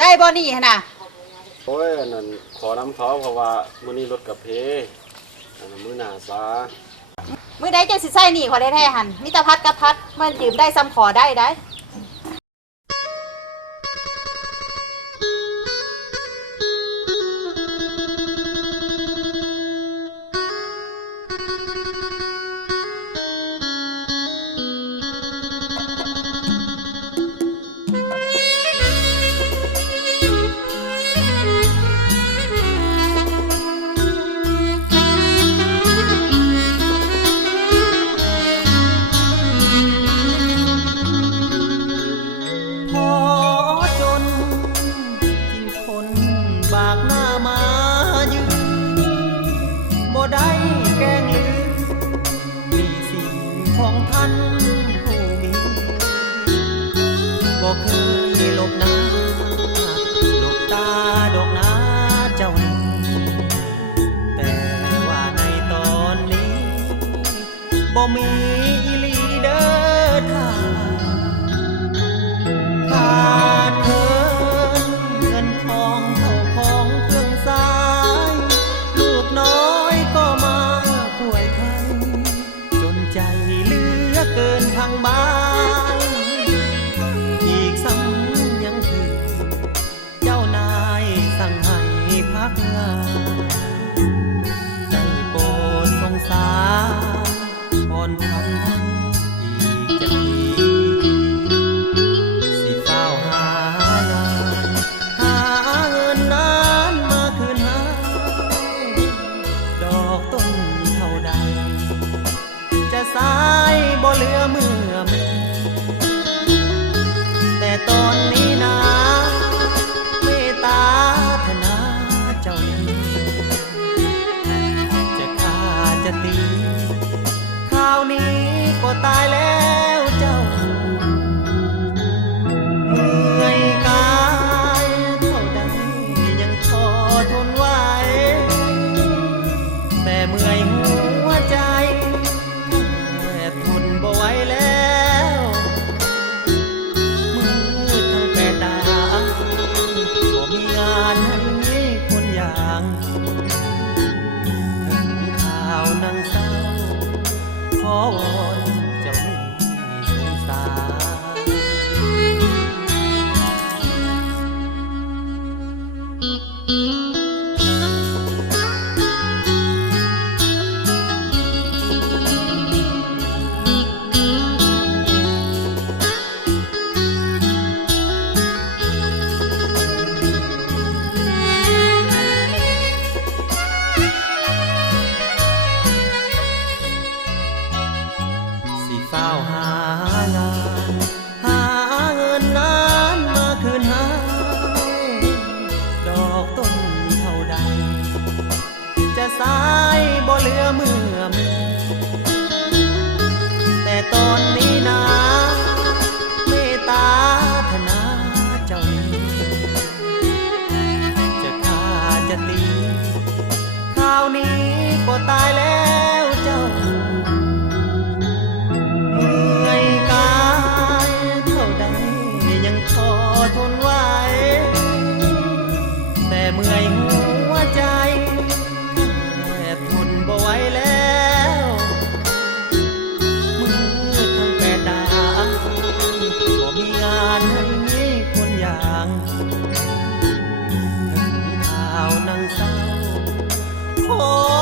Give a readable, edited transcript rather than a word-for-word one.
ได้บ่นี่หั่นน่ะโอ้ยนั่นขอน้ำเขาเพราะว่ามื้อนี้รถกับเพอันนั้นมื้อหน้าซามื้อใดเจ้าสิใช้หนี้ขอแท้ๆหั่นมีแต่พัดกับพัดมันยืมได้ซ้ำขอได้พอจนกินคนบากหน้ามายืนบ่ได้แกล้งลืมมีสิ่งของท่านผู้มีบ่เคยหลบหน้าหลบตาดอกนาเจ้านี้แต่ว่าในตอนนี้บ่มีอีหลีเด้อท่าขาดเคินเงินทองเข้าของเครื่องสายลูกน้อยก็มาป่วยไข้จนใจเหลือเกินทางบ้านอีกซ้ำยังถึงเจ้านายสั่งให้พักงานได้โปรดสงสารผ่อนผันให้อีกจะดีสายบ่เหลือเมื่อมีแต่ตอนนี้นะเมตตาธนาเจ้านี้จะฆ่าจะตีข้าวนี้ก็ตายแล้วเจ้าเมื่อยกายเท่าใดยังพอทนไหวแต่เมื่อยหัวใจบ่ไหวแล้วมืดทั้งแปดดาวบ่มีงานให้คนอย่างถึงข่าวนั่งเศร้าขอวอนเจ้านี้สงสารเฝ้าหางานหาเงินนั้นมาคืนให้ดอกต้นเท่าใดจะสายบ่เหลือเมื่อมีแต่ตอนนี้นะเมตตาธนาเจ้านี้จะฆ่าจะตีข้าวนี้ก็ตายแล้วเจ้ายังพอทนไหวแต่เมื่อยหัวใจแทบทนบ่ไหวแล้วมืดทั้งแปดดาวบ่มีงานให้คนอย่างถึงข่าวนั่งเศร้าขอ